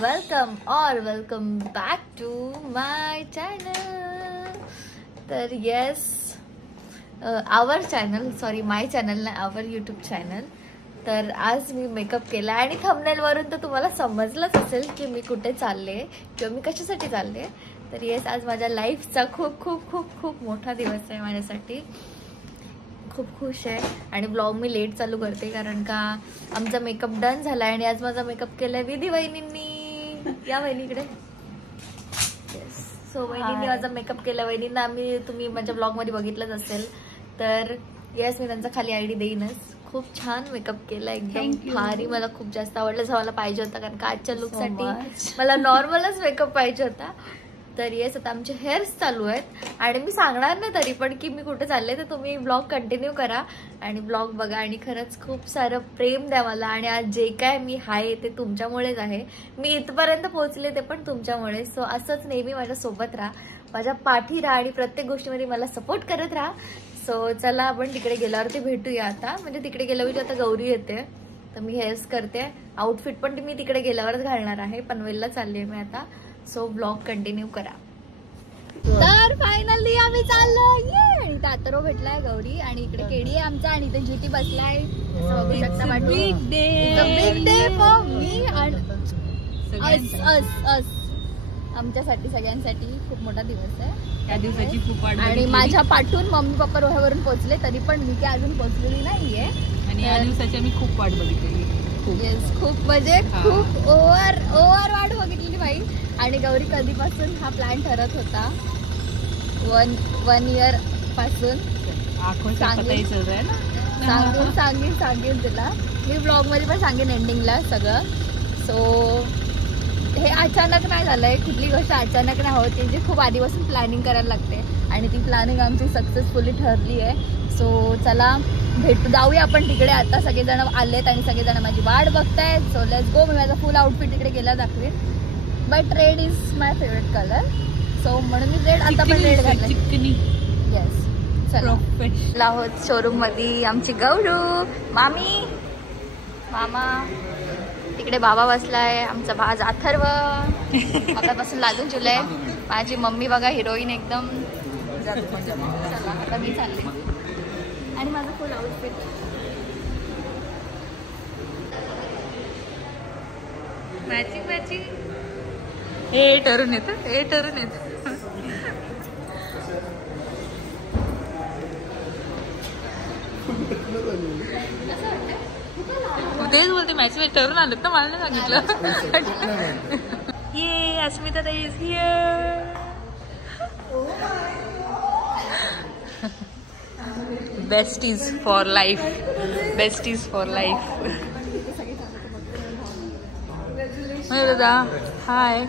Welcome back to my channel. तर yes, our channel, sorry my channel नाही, our YouTube channel. तर आज मी makeup केला आणि थंबनेल वरून तर तुम्हाला समजलंच असेल की मी कुठे चालले किंवा मी कशासाठी चालले. तर येस, आज माझ्या लाईफचा खूप खूप खूप खूप मोठा दिवस आहे माझ्यासाठी. खूप खुश आहे आणि ब्लॉग मी लेट चालू करते कारण का आमचा मेकअप डन झाला आणि आज माझा मेकअप केलाय विधी वहिनींनी. या वहिनीकडे. येस, सो वहिनींनी माझा मेकअप केला. वहिनींना तुम्ही माझ्या ब्लॉग मध्ये बघितलंच असेल. तर येस, मी त्यांचा खाली आयडी देईनच. खूप छान मेकअप केला, एकदम भारी. मला खूप जास्त आवडलं, जसं मला पाहिजे होता कारण का आजच्या लुकसाठी मला नॉर्मलच मेकअप पाहिजे होता. तर येस, आता आमचे हेअर्स चालू आहेत आणि मी सांगणार नाही तरी पण की मी कुठे चालले. तर तुम्ही ब्लॉग कंटिन्यू करा आणि ब्लॉग बघा आणि खरंच खूप सारं प्रेम द्या मला. आणि आज जे काय मी आहे ते तुमच्यामुळेच आहे. मी इथपर्यंत पोहोचले ते पण तुमच्यामुळे. सो असंच नेहमी माझ्या सोबत राहा, माझ्या पाठी राहा आणि प्रत्येक गोष्टीमध्ये मला सपोर्ट करत राहा. सो चला आपण तिकडे गेल्यावरती भेटूया. आता म्हणजे तिकडे गेल्यावर आता गौरी येते तर मी हेअर्स करते. आउटफिट पण मी तिकडे गेल्यावरच घालणार आहे, पनवेलला चालली आहे मी आता. सो ब्लॉग कंटिन्यू करा. तर फायनली आम्ही चाललो. आणि तातरो भेटलाय गौरी आणि इकडे केडी आहे आमचा आणि इथे ज्युटी बसलाय. बघू शकता. बिग डे फॉर मी आणि अस आमच्यासाठी सगळ्यांसाठी खूप मोठा दिवस आहे. त्या दिवसाची खूप वाट. आणि माझ्या पाठून मम्मी पप्पा रोह्यावरून पोहोचले तरी पण मी काय अजून पोहोचलेली नाहीये. आणि या दिवसाची मी खूप वाट बघितलेली. येस, खूप म्हणजे खूप ओव्हर वाट बघितलेली बाई. आणि गौरी कधीपासून हा प्लॅन ठरत होता, वन इयर पासून. सांगेन तुला मी ब्लॉग मध्ये पण सांगेन एंडिंगला सगळं. सो हे अचानक नाही झालंय, कुठली गोष्ट अचानक नाही होत. जी खूप आधीपासून प्लॅनिंग करायला लागते आणि ती प्लॅनिंग आमची सक्सेसफुली ठरली आहे. सो चला जाऊया आपण तिकडे. आता सगळेजण आलेत आणि सगळेजण माझी वाट बघतायत. So let's go. मी माझा फुल आउटफिट तिकडे गेला दाखवेन. But red is my favourite colour. So म्हणून मी रेड आता पण रेड घातला. येस, चला आहोत शोरूम मध्ये. आमची गौरू, मामी, मामा, तिकडे बाबा बसलाय, आमचा भाज अथर्व आतापासून लागून जुलाय. माझी मम्मी बघा हिरोईन एकदम. चला आता मी चालले आणि माझं फुल आउटफिट. मॅचिंग हे ठरून येत. तेच बोलते, मॅचिंग ठरून आलेत ना, मला नाही सांगितलं. ये अस्मिता ताई is here. Besties for life. दादा हाय.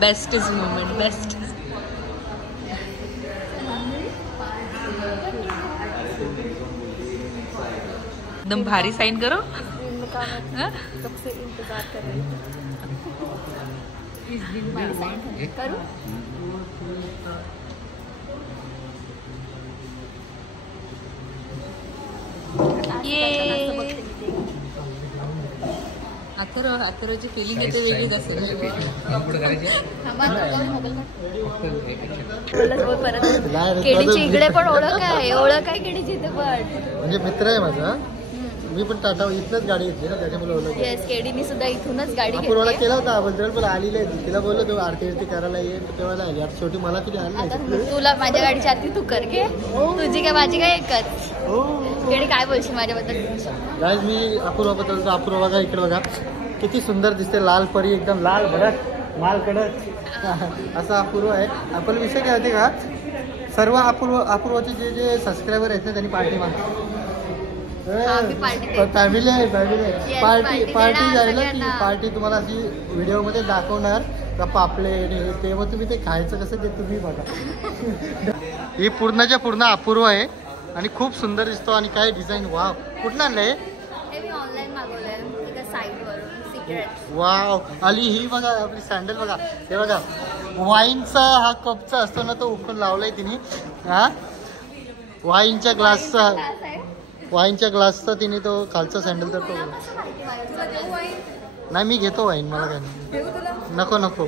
Best is moment. एकदम भारी साइन करो. कब से इंतजार कर रही हूँ. करूँ? ये अथर्वची फिलिंग येते वेगळीच असेल. केडीची इकडे पण ओळख आहे केडीची इथे पण. म्हणजे मित्र आहे माझा. मी पण टाटा इथनच गाडी घेतली ना, त्याच्यामुळे ओळख. येस, केडीनी सुद्धा इथूनच गाडी अपूर्वाला केला होता अभद्र, पण आलेली आहे. तिला बोललो तू आरती करायला ये, तेव्हा आली. आता शेवटी मला किती आली. तुला माझ्या गाडीची आरती तू कर घे. तुझी काय माझी काय एकच. केडी काय बोलशील माझ्याबद्दल? गाईज मी अपूर्वाबद्दल. अपूर्वा बघा इकडे बघा किती सुंदर दिसते. लाल परी, एकदम लाल भडक माल कडक असा अपूर्व आहे. आपण विषय काय होते का, सर्व अपूर्वाचे जे सबस्क्रायबर आहेत ना त्यांनी पार्टी मागतात. फॅमिली आहे. पार्टी जायला की पार्टी तुम्हाला अशी व्हिडिओ मध्ये दाखवणार का पापलेट हे ते. मग तुम्ही ते खायचं कसं ते तुम्ही बघा. ही पूर्णच्या पूर्ण अपूर्व आहे आणि खूप सुंदर दिसतो. आणि काय डिझाईन, वाव. कुठं आणलंय? हे मी ऑनलाईन मागवलंय एका साईटवरून. वाव. आली ही बघा आपली सँडल बघा. हे बघा वाईनचा हा कपचा असतो ना तो उकळून लावलाय तिने. हा वाईनच्या ग्लासचा तिने तो खालचा सँडल तर तो नाही. मी घेतो वाईन मला काय नाही. नको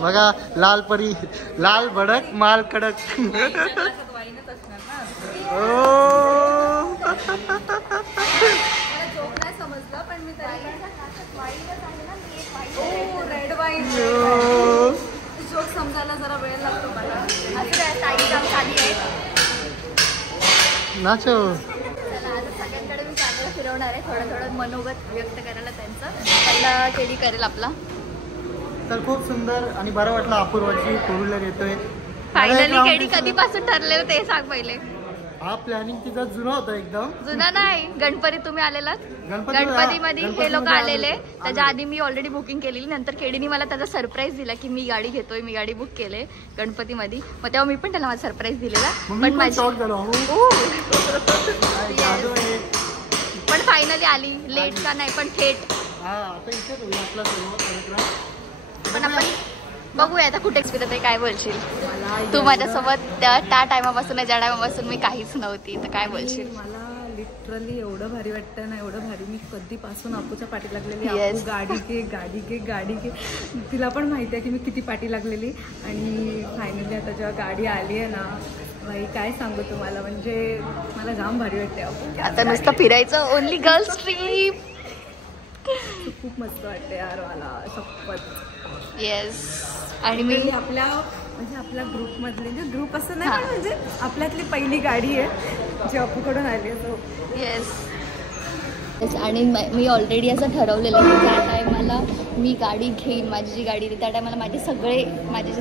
बघा लाल परी लाल भडक माल कडक. रेड वाईन जोक समजायला जरा वेळ लागतो मला. नाचो. सगळ्यांकडे मी कॅमेरा फिरवणार आहे. थोडं मनोगत व्यक्त करायला त्यांचं पहिला केडी करेल आपला. तर खूप सुंदर आणि बरं वाटलं. अपूर्वाची फोर व्हीलर येतोय फायनली. केडी कधीपासून ठरलेलं ते सांग पहिले. हा प्लॅनिंग तिचा जुना होता एकदम. जुना नाही, गणपती तुम्ही आलेलात. गणपतीमध्ये हे लोक आलेले. त्याच्या आधी मी ऑलरेडी बुकिंग केलेली. नंतर केडीने मला त्याचा सरप्राईज दिला की मी गाडी घेतोय, मी गाडी बुक केले गणपतीमध्ये. मग तेव्हा मी पण त्याला माझा सरप्राईज दिलेला. पण फायनली आली. लेट का नाही पण थेट. पण आपण बघूया आता कुठे एक्सपिरियन्स आहे. काय बोलशील तू माझ्यासोबत त्या टायमापासून ज्या टायमापासून मी काहीच नव्हती, तर काय बोलशील? मला लिटरली एवढं भारी वाटतं ना, एवढं भारी. मी कधीपासून अपूच्या पाठी लागलेली. आपू गाडी घे. तिला पण माहिती आहे की मी किती पाठी लागलेली. आणि फायनली आता जेव्हा गाडी आली आहे ना भाई काय सांगू तुम्हाला, म्हणजे मला जाम भारी वाटते. आपू आता नुसतं फिरायचं. Only girls trip. खूप मस्त वाटते यार मला शपथ. येस. आणि मी आपल्या ग्रुप मधली ग्रुप असं नाही, म्हणजे आपल्यातली पहिली गाडी आहे जी अपूकडून आली आहे. येस. आणि मी ऑलरेडी असं ठरवलेलं की त्या टायमाला मी गाडी घेईन. माझी जी गाडी त्या टायमाला माझे जे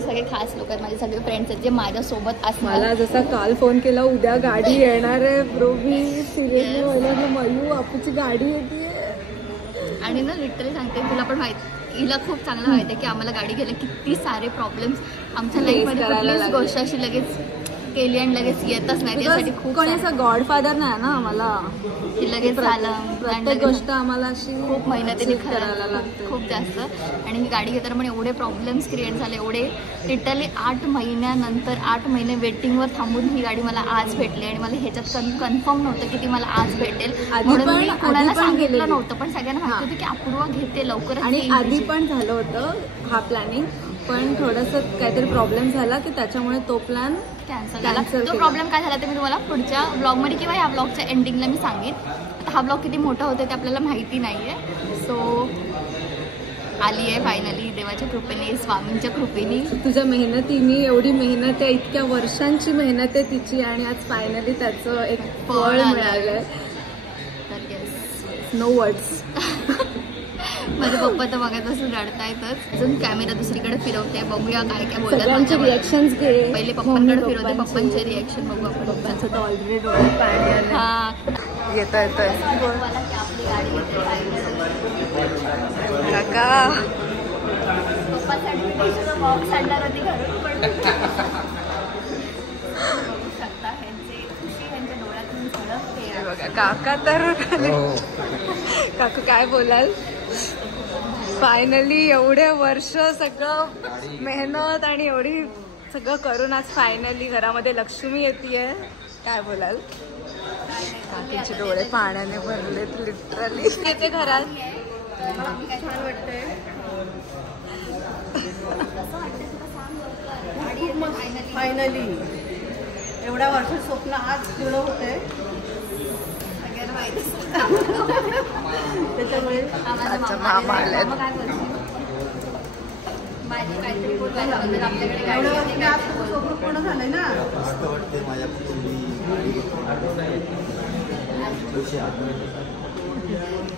सगळे खास लोक आहेत, माझे सगळे फ्रेंड्स आहेत जे माझ्यासोबत असतात. मला जसा काल फोन केला उद्या गाडी येणार आहे ब्रो, मी सिरियसली बोलणार मयू अपूची गाडी येते. आणि ना लिटरली सांगते तुला पण माहिती, हिला खूप चांगलं माहिती आहे की आम्हाला गाडी घ्यायला किती सारे प्रॉब्लेम्स आमच्या लाईफमध्ये कुठलीच गोष्ट अशी लगेच केली आणि लगेच येतच नाही. त्यासाठी खूप कोणी असं गॉडफादर नाही ना आम्हाला की लगेच झालं. प्रत्येक गोष्ट आम्हाला अशी खूप मेहनतीने करायला लागते खूप जास्त. आणि ही गाडी घेताना पण एवढे प्रॉब्लेम्स क्रिएट झाले. एवढे लिटरली 8 महिन्यानंतर 8 महिने वेटिंगवर थांबून ही गाडी मला आज भेटली. आणि मला ह्याच्यात कन्फर्म नव्हतं की ती मला आज भेटेल, म्हणून मी कोणाला सांगितलं नव्हतं. पण सगळ्यांना माहिती होतं की अपूर्वा घेते लवकर. आणि आधी पण झालं होतं हा प्लॅनिंग, पण थोडंसं काहीतरी प्रॉब्लेम झाला की त्याच्यामुळे तो प्लॅन कॅन्सल झाला. तो प्रॉब्लेम काय झाला ते मी तुम्हाला पुढच्या ब्लॉगमध्ये किंवा या ब्लॉगच्या एंडिंगला मी सांगेन. आता हा ब्लॉग किती मोठा होता ते आपल्याला माहिती नाही आहे. सो आली आहे फायनली देवाच्या कृपेने, स्वामींच्या कृपेने. तुझ्या मेहनतीने, एवढी मेहनत आहे, इतक्या वर्षांची मेहनत आहे तिची, आणि आज फायनली त्याचं एक फळ मिळालंय. तर येस, नो वर्ड्स. माझे पप्पा तर बघायपासून रडतायतच. अजून कॅमेरा दुसरीकडे फिरवते, बघूया काय काय बोलतात. रिएक्शन घे पहिले. पप्पांकडे फिरवते, पप्पांचे रिएक्शन बघू आपण. पप्पांचं तर ऑलरेडी डोळ्यात पाणी आलं. हा येतं आपली गाडी येते काका. पप्पासाठी बॉक्स आणणार होती घरून, पण शकता ह्यांच्या डोळ्यातून झळकते बघा. काका तर काकू काय बोलाल. फायनली एवढे वर्ष सगळं मेहनत आणि एवढी सगळं करून आज फायनली घरामध्ये लक्ष्मी येते. काय बोलाल. काकीचे डोळे पाण्याने भरलेत लिटरली. येते घरात. छान वाटतंय. फायनली एवढ्या वर्षात स्वप्न आज पूर्ण होतंय. त्याच्यामुळे मामा आले. पूर्ण झालंय ना.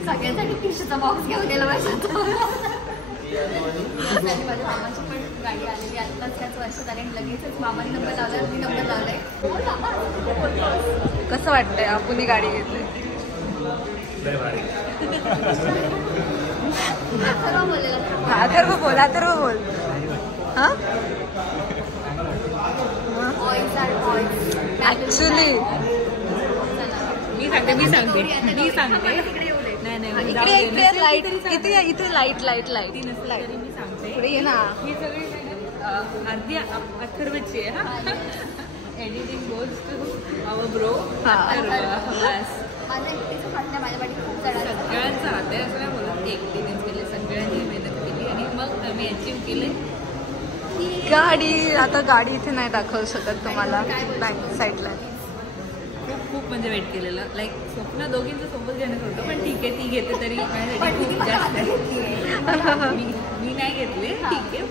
सगळ्यांसाठी टिशूचा बॉक्स घेऊन गेला पाहिजे. माझ्या मामाची पण गाडी आलेली आत्ताच त्याच वर्षात आली आणि लगेचच मामाने नंबर लावला, मी नंबर लावलाय. कसं वाटतंय आपण गाडी घेतली. बोला बोल. ऍक्च्युली मी सांगते नाही इकडे लाईट, इथे लाईट लाईट लाईट ती नसली तरी मी सांगते इकडे ये ना. ही सगळी अर्धी अथर्वची आहे हा. Editing goes to our bro बस. माझ्या एकटीचं हात नाही, माझ्या पाठी खूप जणांचं. सगळ्यांचं हात आहे असं नाही बोलत, ते एकटीनेच केले, सगळ्यांनी मेहनत केली आणि मग आम्ही अचीव्ह केले. गाडी आता गाडी इथे नाही दाखवू शकत तुम्हाला, बॅक साईडला. खूप म्हणजे वेट केलेलं. लाईक स्वप्न दोघींचं सोबत घेण्यात होतं, पण ठीक आहे ती घेते तरी माझ्यासाठी खूप जास्त आहे. मी नाही घेतले, ठीक आहे,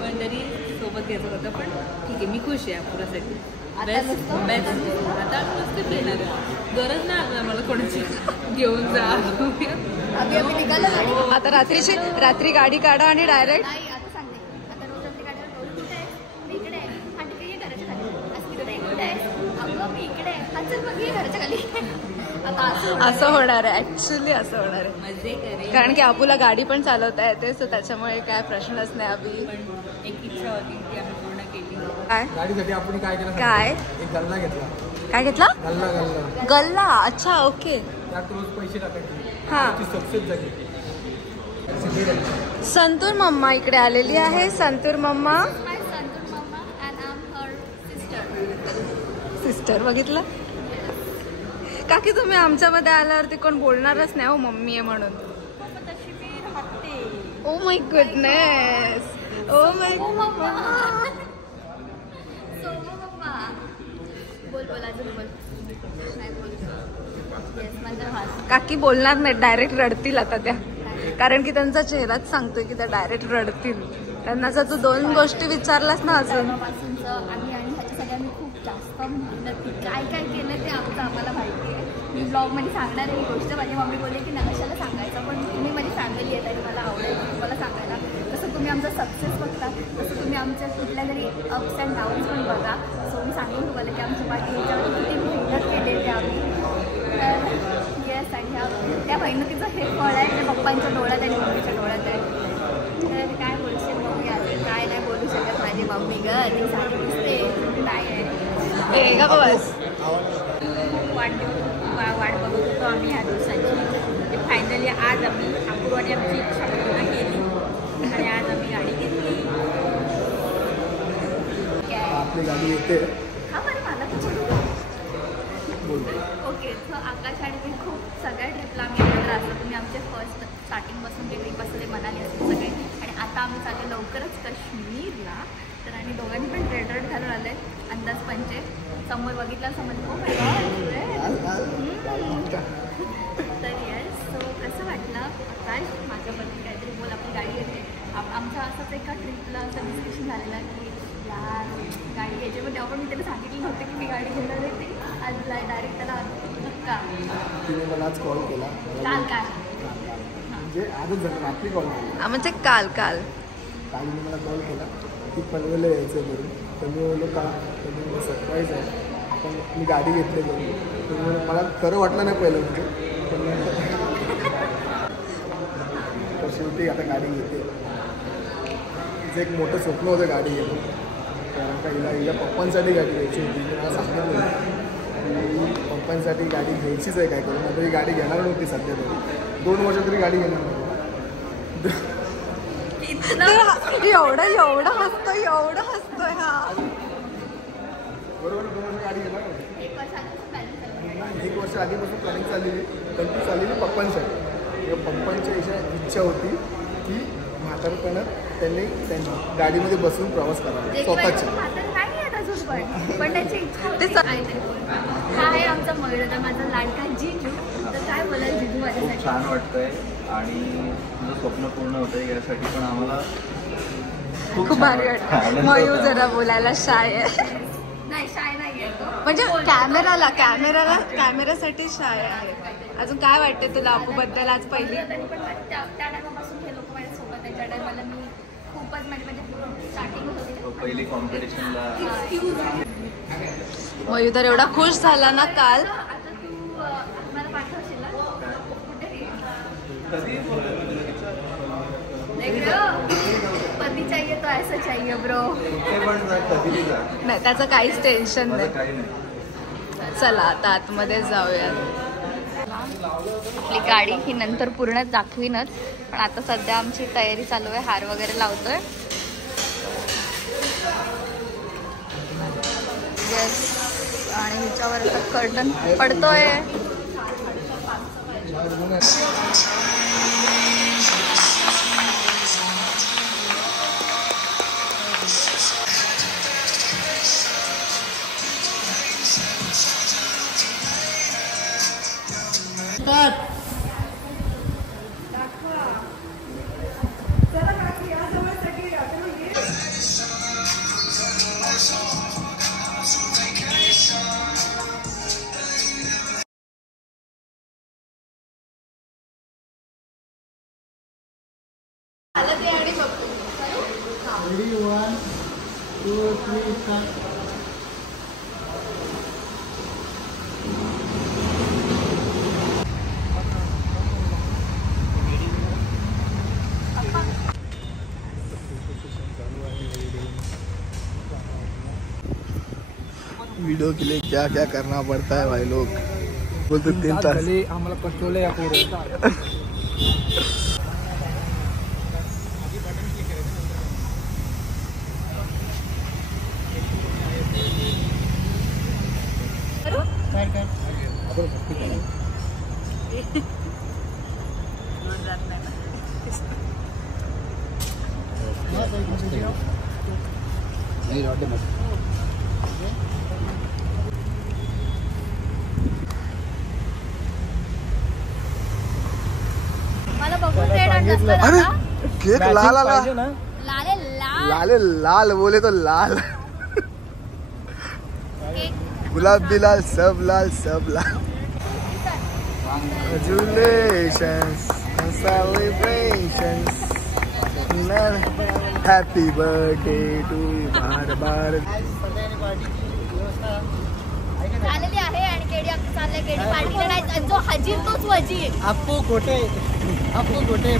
पण तरी सोबत घ्यायचं होतं. पण ठीक आहे, मी खुश आहे अपुरासाठी. बेस्ट आता नुसतं येणार आहे, गरज नाही आपल्याला मला कोणाची घेऊन जा. आता रात्री गाडी काढा आणि डायरेक्ट असं होणार आहे. ऍक्च्युली असं होणार आहे, मजे करे. कारण की अपूला गाडी पण चालवता येते, सो त्याच्यामुळे काय प्रश्नच नाही. अभि पण एक इच्छा होती ती आम्ही पूर्ण केली. काय गाडीसाठी आपण काय केलं? काय एक गल्ला घेतला. काय घेतला? गल्ला. गल्ला. अच्छा, ओके. त्यात रोज पैसे टाकायचे. हा. सक्सेस झाली. संतूर मम्मा इकडे आलेली आहे. Santoor mamma sister. बघितलं काकी, तुम्ही आमच्यामध्ये आल्यावरती कोण बोलणारच नाही हो मम्मी आहे म्हणून. Oh my goodness. Oh my काकी बोलणार नाही, डायरेक्ट रडतील आता त्या, कारण की त्यांचा चेहराच सांगतोय की त्या डायरेक्ट रडतील. त्यांना जर तू 2 गोष्टी विचारलास ना अजून. आम्ही आणि ह्याच्या सगळ्यांनी खूप जास्त मेहनत काय काय केलं ते आम्हाला माहिती आहे. मी ब्लॉगमध्ये सांगणार आहे ही गोष्ट. माझी मम्मी बोलली की नकाशाला सांगायचं, पण तुम्ही माझी फॅमिली आहे आणि मला आवडेल तुम्हाला सांगायला. जसं तुम्ही आमचा सक्सेस बघता तसं तुम्ही आमच्या कुठल्या तरी अप्स अँड डाऊन्स पण बघा. सो मी सांगेन तुम्हाला की आमची पाठी ह्याच्यावर किती मेहनत केलेली आम्ही. तर येस, आणि त्या मेहनतीचं हे फळ आहे ते पप्पांच्या डोळ्यात आणि मम्मीच्या डोळ्यात आहे. तर काय बोलशील मम्मी, आता काय नाही बोलू शकत माझी मम्मी ग, ती साडी दिसते नाही आहे. बस वाट बघत होतो आम्ही ह्या दिवसाची. फायनली आज आम्ही अपूर्वाने आमची इच्छा पूर्ण केली आणि आज आम्ही गाडी घेतली. आपली गाडी येते. हा बरं, मला ओके. सो आकाश आणि मी खूप सगळ्या ट्रिपला आम्ही एकत्र असतो. तुम्ही आमचे फर्स्ट स्टार्टिंगपासून जे ट्रिप असते मनाली असते सगळे, आणि आता आम्ही चालू लवकरच काश्मीरला. तर आणि दोघांनी पण रेड घालून आले अंदाज पंचे. समोर बघितलं समजलं तर येस. सो कसं वाटलं काय माझ्याबद्दल काहीतरी बोल, आपली गाडी येते. आमचं असंच एका ट्रिपला असं डिस्कशन झालेलं की यार गाडी घ्यायची, पण तेव्हा पण मी त्याला सांगितलं नव्हतं की मी गाडी घेणार आहे. ते आज डायरेक्ट त्याला का तिने मला आज कॉल केला. काल म्हणजे आजच झालं, रात्री कॉल केला. म्हणजे काल तिने मला कॉल केला की पनवेलला यायचं आहे करून. तर मी बोललो का, तर मी मला सरप्राईज आहे, पण मी गाडी घेतली करून. तर मला खरं वाटलं नाही पहिलं म्हणजे, पण तर शेवटी आता गाडी घेते. तिचं एक मोठं स्वप्न होतं गाडी घेतो, कारण का हिला पप्पांसाठी गाडी घ्यायची होती. मला सांगितलं की पप्पांसाठी गाडी घ्यायचीच आहे काय करून. आता ही गाडी घेणार नव्हती सध्या तरी, 2 वर्ष तरी गाडी घेणार नव्हती. एवढं हसतोय हा. बरोबर, 2 वर्ष गाडी घेणार नव्हती. 1 वर्ष आधीपासून प्लॅनिंग चाललेली, पण ती चाललेली पप्पांसाठी. पप्पांची इच्छा होती की म्हातारपणात त्यांनी त्यांच्या गाडीमध्ये बसून प्रवास करावा स्वतःच्या. पण त्याची इच्छा हा आहे आमचा मयूर, माझा लाडका जिजू. तर काय बोलाल जिजू माझ्यासाठी? खूप छान वाटतंय आणि तुझं स्वप्न पूर्ण होतंय यासाठी पण आम्हाला खूप भारी वाटतं. मयूर जरा बोलायला शाय आहे. नाही, शाय नाही म्हणजे कॅमेरासाठी शाय आहे. अजून काय वाटतं तुला अपूबद्दल? आज पहिली त्या टायमापासून हे लोक माझ्यासोबत आहे. त्या टायमाला मी खूपच म्हणजे स्टार्टिंग होती पहिली कॉम्पिटिशनला. मयूर तर एवढा खुश झाला ना काल. आता तू मला पाठवशील ना पती चाहिए तो ऐसा चाहिए ब्रो. नाही, त्याचं काहीच टेन्शन नाही. चला आता आतमध्ये जाऊया. आपली गाडी ही नंतर पूर्ण दाखवीनच, पण आता सध्या आमची तयारी चालू आहे, हार वगैरे लावतोय. येस, आणि ह्याच्यावर कर्टन पडतोय. वीडियो के लिए क्या क्या करना पड़ता है भाई लोग बोलते 3 तास आम्हाला कष्टोले या पोरं. मला बघून रेड अंडरस्टँड अरे आता. केक लाल आला. लाले लाल लाले लाल बोले तो लाल. गुलाब भी लाल, सब लाल, सब लाल. Congratulations, celebrations, happy birthday to बार बार. आलेली आहे आणि केडी चालले केडी पार्टीला नाही. जो हजीर तोच वजीर. आपको गोटे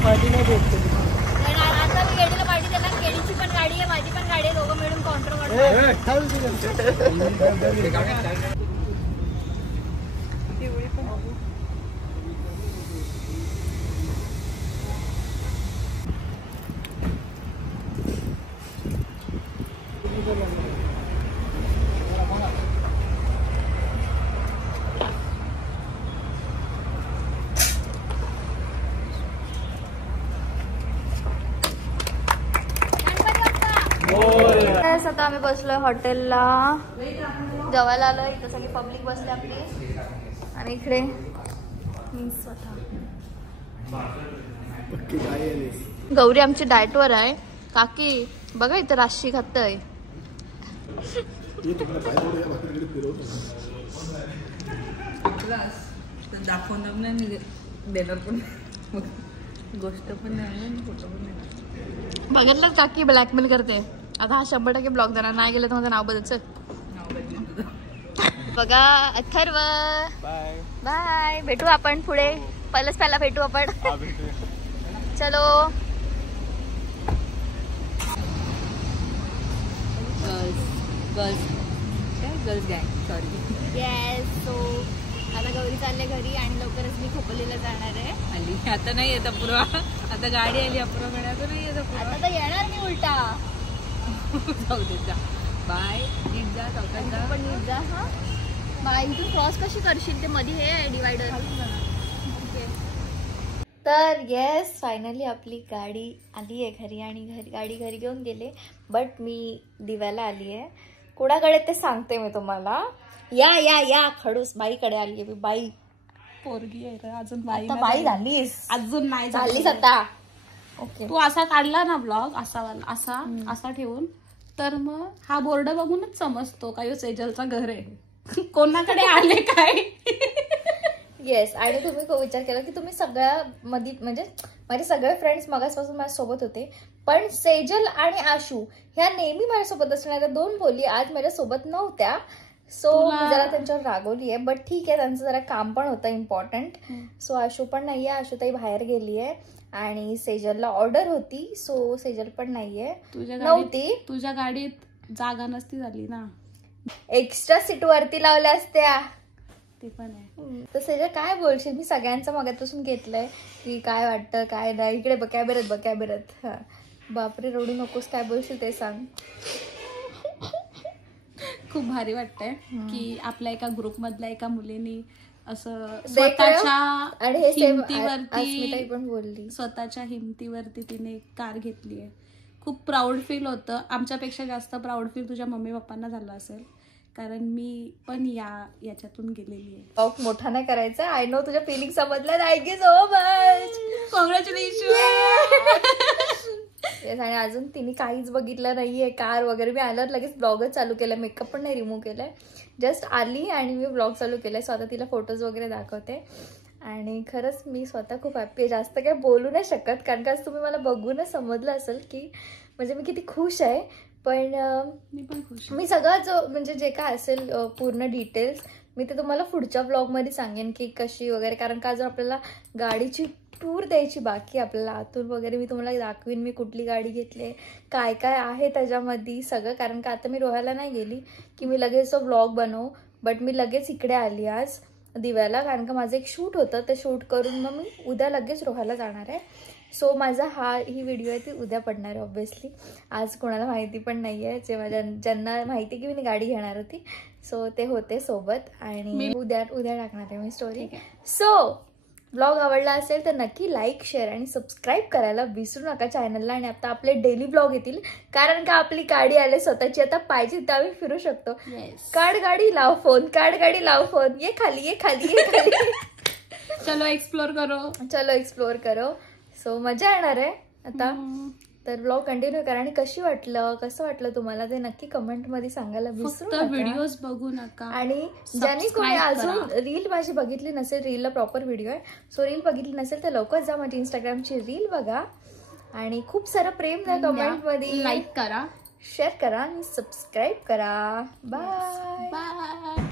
पार्टी नाही भेटते. आता मी केडीला पार्टी देणार. केडीची पण गाडी आहे, माझी पण गाडी आहे, दोघं मिळून काउंटर आता आम्ही बसलोय हॉटेलला, जेवायला आलोय. इथं सगळी पब्लिक बसली आपली आणि इकडे मी स्वतः. गौरी आमची डाएटवर आहे. काकी बघा इथं राशी खातय. दाखवणार नाही, देणार पण गोष्ट पण नाही, फोटो पण नाही. बघितलं काकी ब्लॅकमेल करते. आता हा 100% ब्लॉक देणार, नाही गेलं तर माझं नाव बदल. बघा अथर्व, बाय बाय. भेटू आपण पुढे, पहिला भेटू आपण. चलो. गर्ल्स गँग, सॉरी. येस. सो आता गौरी चालले घरी आणि लवकरच मी खोपोलीला जाणार आहे. आली आता नाही येत अपूर्वा, आता गाडी आली अपूर्वाकडे, आता नाही येत अपूर्वा. आता तर येणार मी उलटा. जाऊ दे जा. बाय, नीट जा, चौकात जा. पण नीट जा. हा बाय. इथून क्रॉस कशी करशील, ते मध्ये हे आहे डिवायडर. तर येस, फायनली आपली गाडी आली आहे घरी आणि गाडी घरी घेऊन गेले. बट मी दिव्याला आली आहे. कुणाकडे ते सांगते मी तुम्हाला. या या या खडूस बाईकडे आली आहे मी. बाई पोरगी आहे अजून, बाई झालीस, अजून नाही झालीस आता. ओके. तू असा काढला ना ब्लॉग, असा ठेवून, तर मग हा बोर्ड बघूनच समजतो काय सेजलचा घर आहे. कोणाकडे आले काय. येस. आणि तुम्ही विचार केला की तुम्ही सगळ्या मध्ये, म्हणजे माझे सगळे फ्रेंड्स मगासपासून माझ्यासोबत होते, पण सेजल आणि आशू ह्या नेहमी माझ्यासोबत असणाऱ्या दोन बोली आज माझ्यासोबत नव्हत्या. सो मी जरा त्यांच्यावर रागवली आहे. बट ठीक आहे, त्यांचं जरा काम पण होतं इम्पॉर्टंट. सो आशू पण नाहीये, आशूताई बाहेर गेली आहे. आणि सेजलला ऑर्डर होती, सो सेजल पण नाहीये. नव्हती. तुझ्या गाडीत जागा नसती झाली ना, एक्स्ट्रा सीट वरती लावल्या असत्या. ते पण आहे. तर त्याच्या काय बोलशील? मी सगळ्यांचं मगापासून घेतलंय की काय वाटतं काय नाही. इकडे बघ कॅमेऱ्यात. हा बापरे रडू नकोस. काय बोलशील ते सांग. खूप भारी वाटतंय की आपल्या एका ग्रुप मधल्या एका मुलीने असं आणि हे हिमतीवरती पण बोलली, स्वतःच्या हिमतीवरती तिने कार घेतली आहे. खूप प्राऊड फील होतं. आमच्यापेक्षा जास्त प्राऊड फील तुझ्या मम्मी पप्पांना झालं असेल, कारण मी पण याच्यातून गेलेली आहे. टॉक मोठा नाही करायचा. आय नो तुझ्या फिलिंग समजल्या. Thank you so much. कॉंग्रॅच्युलेशन. आणि अजून तिने काहीच बघितलं नाहीये कार वगैरे. मी आल्यावर लगेच ब्लॉगच चालू केलाय. मेकअप पण नाही रिमूव्ह केलाय. जस्ट आली आणि मी ब्लॉग चालू केलाय. स्वतः तिला फोटोज वगैरे दाखवते. आणि खरंच मी स्वतः खूप हॅप्पी आहे. जास्त काही बोलू नाही शकत कारण का तुम्ही मला बघूनच समजलं असेल की म्हणजे मी किती खुश आहे. पण मी सगळं म्हणजे जे काय असेल पूर्ण डिटेल्स मी ते तुम्हाला पुढच्या ब्लॉगमध्ये सांगेन की कशी वगैरे. कारण का जर आपल्याला गाडीची टूर द्यायची बाकी आपल्याला आतून वगैरे मी तुम्हाला दाखवीन. मी कुठली गाडी घेतली, काय काय आहे त्याच्यामध्ये सगळं. कारण का आता मी रोह्याला नाही गेली की मी लगेच तो ब्लॉग बनवू. बट मी लगेच इकडे आली आज दिव्याला कारण का माझं एक शूट होतं. ते शूट करून मग मी उद्या लगेच रोह्याला जाणार आहे. सो माझा ही व्हिडिओ आहे ती उद्या पडणार आहे ऑब्व्हियसली. आज कोणाला माहिती पण नाही आहे. ज्यांना माहिती की मी गाडी घेणार होती सो ते होते सोबत. आणि उद्या टाकणार आहे मी स्टोरी. सो ब्लॉग आवडला असेल तर नक्की लाईक शेअर आणि सबस्क्राईब करायला विसरू नका चॅनलला. आणि आता आपले डेली ब्लॉग येतील कारण का आपली गाडी आली स्वतःची. आता पाहिजे तर आम्ही फिरू शकतो. काढ गाडी लाव फोन, काढ गाडी लाव फोन. ये खाली. चलो एक्सप्लोर करो. सो मजा येणार आहे आता. तर ब्लॉग कंटिन्यू करा. आणि कसं वाटलं तुम्हाला ते नक्की कमेंट मध्ये सांगायला विसरू नका. व्हिडिओज बघू नका. आणि ज्यांनी कोणी अजून रील माझी बघितली नसेल, रीलला प्रॉपर व्हिडिओ आहे सो रील बघितली नसेल तर लवकर जा माझी इंस्टाग्रामची रील बघा. आणि खूप सारं प्रेम द्या कमेंट मध्ये. लाईक करा, शेअर करा आणि सबस्क्राईब करा. बाय.